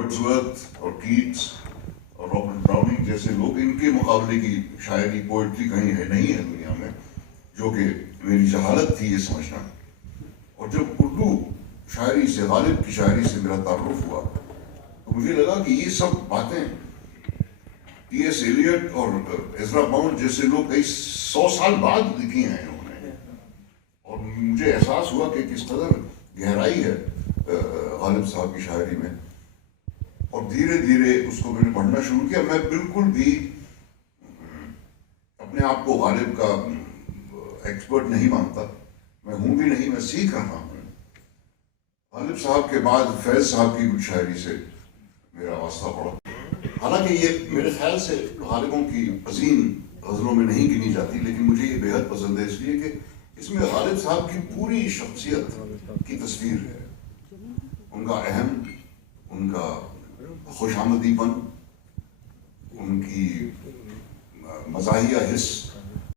Wordsworth اور cats اور Robert Browning جیسے لوگ، ان کے مقابلے کی شاعری پوئٹری کہیں ہے نہیں ہے دنیا میں، جو کہ میری جہالت تھی یہ سمجھنا. اور جب اردو شاعری سے، غالب کی شاعری سے میرا تعارف ہوا تو مجھے لگا کہ یہ سب باتیں ٹی ایس ایلیٹ اور عزرا پاؤنڈ جیسے لوگ کئی 100 سال بعد لکھی ہیں انہوں نے. اور مجھے احساس ہوا کہ کس قدر گہرائی ہے غالب صاحب کی شاعری میں. اور دھیرے دھیرے اس کو میں نے پڑھنا شروع کیا. میں بالکل بھی اپنے آپ کو غالب کا ایکسپرٹ نہیں مانتا، میں ہوں بھی نہیں، میں سیکھ رہا ہوں. غالب صاحب کے بعد فیض صاحب کی کچھ شاعری سے میرا واسطہ پڑا. حالانکہ یہ میرے خیال سے غالبوں کی عظیم غزلوں میں نہیں گنی جاتی، لیکن مجھے یہ بے حد پسند ہے اس لیے کہ اس میں غالب صاحب کی پوری شخصیت کی تصویر ہے. ان کا اہم، ان کا خوش آمدی پن، ان کی مزاحیہ حس،